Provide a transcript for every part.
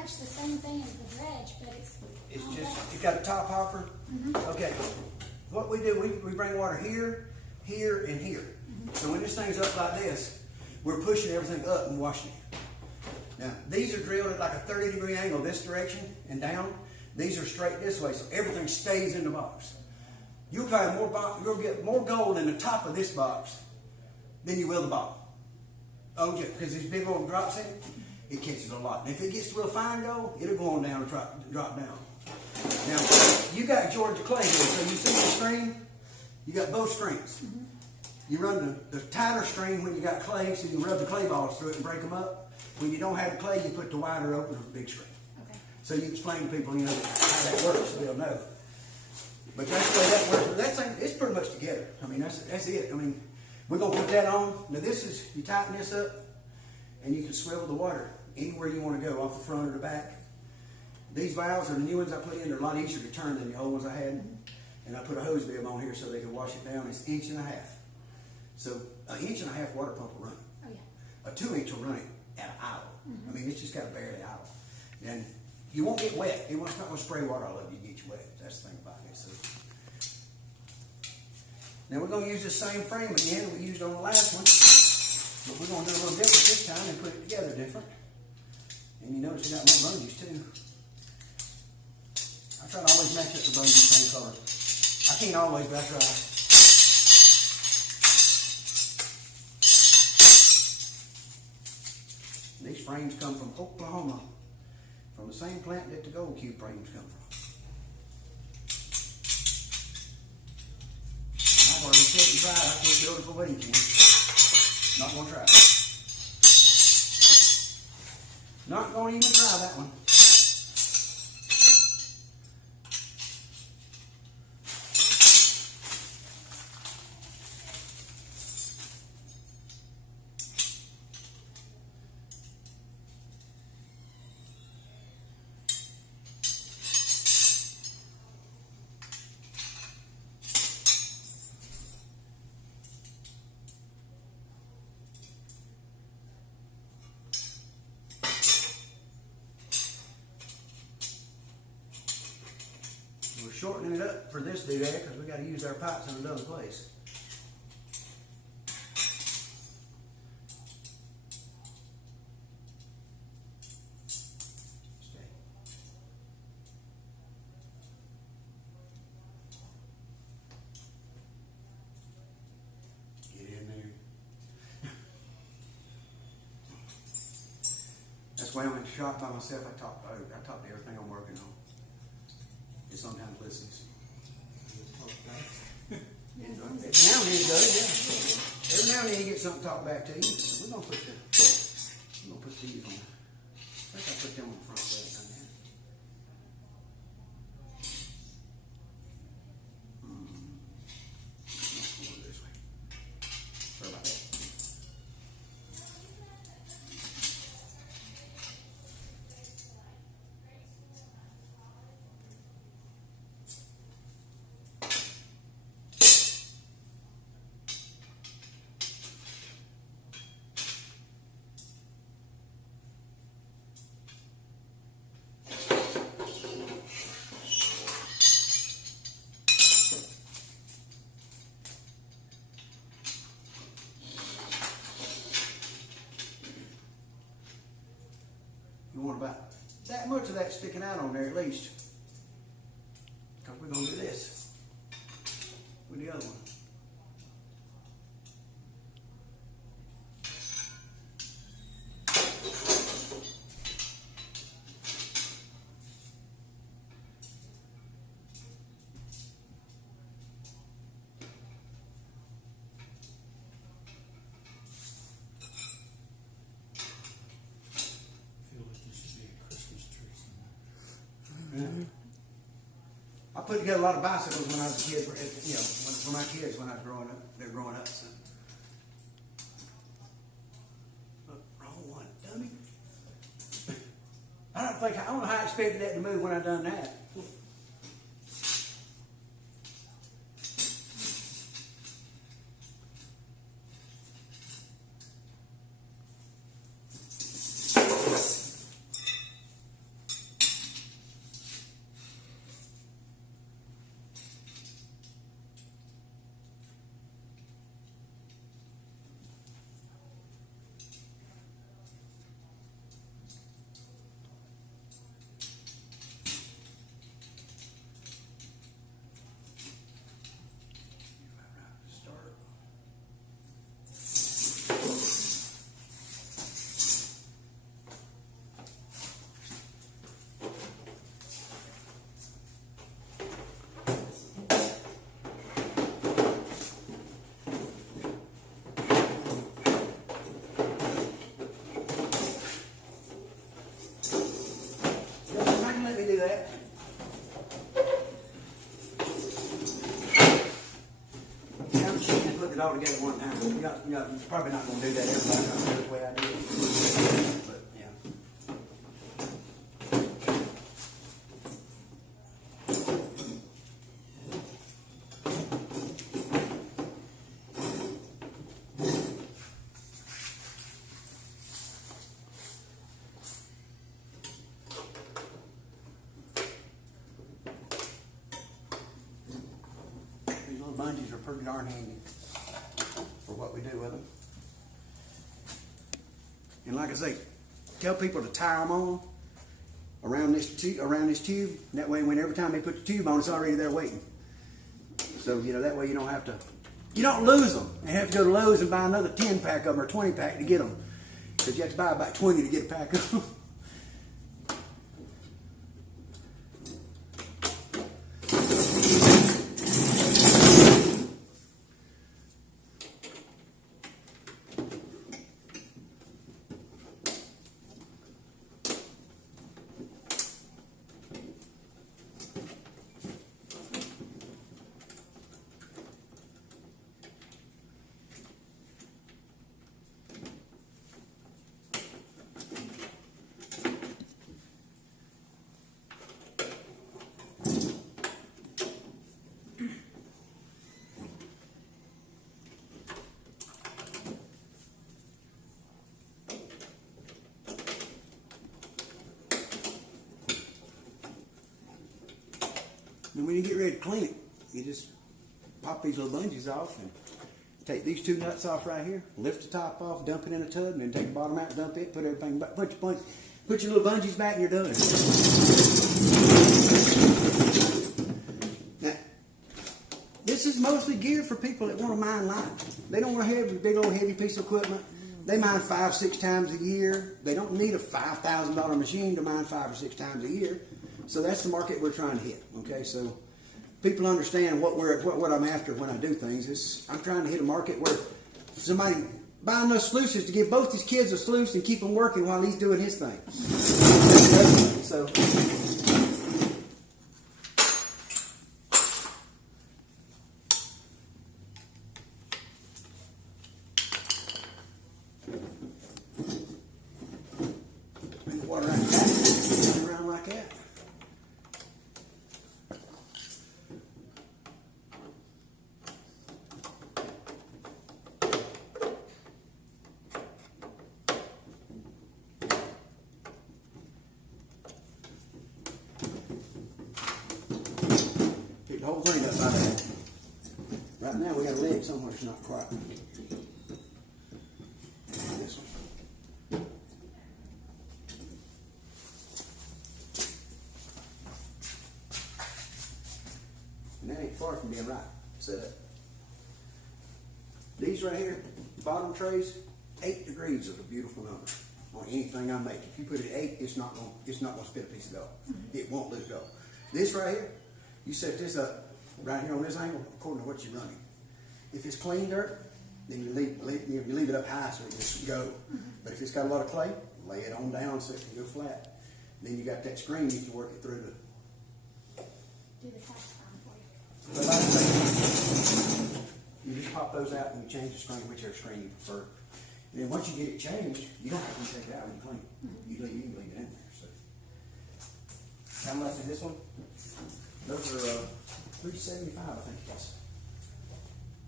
much the same thing as the dredge, but it's just, it's got a top hopper. Okay, what we do, we bring water here, here, and here. So when this thing's up like this, we're pushing everything up and washing it. Now, these are drilled at like a 30-degree angle this direction and down. These are straight this way, so everything stays in the box. You'll get more gold in the top of this box than you will the bottom. Oh, yeah, because these big old drops in it, it catches a lot. And if it gets to a fine gold, it'll go on down and drop down. Now, you got Georgia clay here, so you see the string? You got both strings. You run the tighter string when you got clay, so you can rub the clay balls through it and break them up. When you don't have the clay, you put the wider open or the big string. okay. So you explain to people, how that works, so they'll know. But that's the way that works. That thing, it's pretty much together. I mean, that's it. I mean, we're gonna put that on. Now this is, you tighten this up, and you can swivel the water anywhere you want to go, off the front or the back. These valves are the new ones I put in. They're a lot easier to turn than the old ones I had. And I put a hose bib on here so they can wash it down. It's 1.5 inches. So an 1.5 inch water pump will run it. Oh yeah. A 2-inch will run it at an hour. I mean, it's just got a barely hour. And you won't get wet. It's not going to spray water all over you and get you wet. That's the thing about it. So now we're going to use the same frame again we used on the last one. But we're going to do a little different this time and put it together different. And you notice we got more bungees too. I try to always match up the bungees same color. I can't always, but I try. These frames come from Oklahoma, from the same plant that the gold cube frames come from. I've already said and tried. I can't build it for what he can. Not gonna try it. Not gonna even try that one. We're shortening it up for this doodad because we got to use our pipes in another place. Stay. Get in there. That's why I'm in the shop by myself. I talk to everything I'm working on. It sometimes listens. Every now and then it does, yeah. Every now and then you get something to talk back to you. We're gonna put these on. I think I put them on the front rack down there. Go this way. Sorry about that. You want about that much of that sticking out on there at least. Because we're going to do this with the other one. I put together a lot of bicycles when I was a kid, for my kids when I was growing up. They're growing up. So. Look, wrong one, dummy. I don't know how I expected that to move when I done that. that. Yeah, I'm just gonna put it all together one time. You're probably not gonna do that everybody not do it the way I do it. But yeah. These little bungees are pretty darn handy for what we do with them. And like I say, tell people to tie them on around this tube. That way, every time they put the tube on, it's already there waiting. So you know that way you don't lose them and have to go to Lowe's and buy another 10-pack of them or 20-pack to get them, because you have to buy about 20 to get a pack of them. And when you get ready to clean it, you just pop these little bungees off and take these two nuts off right here, lift the top off, dump it in a tub, and then take the bottom out, dump it, put everything back, put your little bungees back, and you're done. Now, this is mostly geared for people that want to mine live. They don't want to have a big old heavy piece of equipment. They mine 5-6 times a year. They don't need a $5,000 machine to mine 5 or 6 times a year. So that's the market we're trying to hit. Okay, so people understand what I'm after when I do things. I'm trying to hit a market where somebody buy enough sluices to give both these kids a sluice and keep them working while he's doing his thing. So. Bring the water out of that, turn around like that. Pick the whole thing up by that. Right now we got a leg somewhere that's not quite. This one. And that ain't far from being right set up. These right here, bottom trays, 8 degrees is a beautiful number on anything I make. If you put it at 8, it's not gonna spit a piece of gold. It won't lose gold. This right here, you set this up right here on this angle according to what you're running. If it's clean dirt, then you leave it up high so it just go. But if it's got a lot of clay, lay it on down so it can go flat. Then you got that screen you can work it through the. Do the cast iron for you. But like I say, you just pop those out and you change the screen, whichever screen you prefer. And then once you get it changed, you don't have to take it out when you clean it. You can leave it in there. So. How much is this one? Those are $375, I think it is.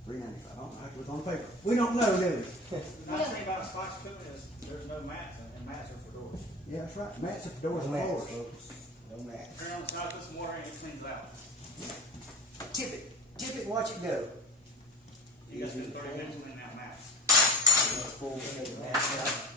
$395. I don't have to look on the paper. We don't know, do we? The nice thing about Scotch equipment is there's no mats, and mats are for doors. Yeah, that's right. Mats are for doors and floors. No mats. Turn on Scotch this morning and it cleans out. Tip it. Tip it, watch it go. You guys spend 30 minutes cleaning out mats. Full mats out.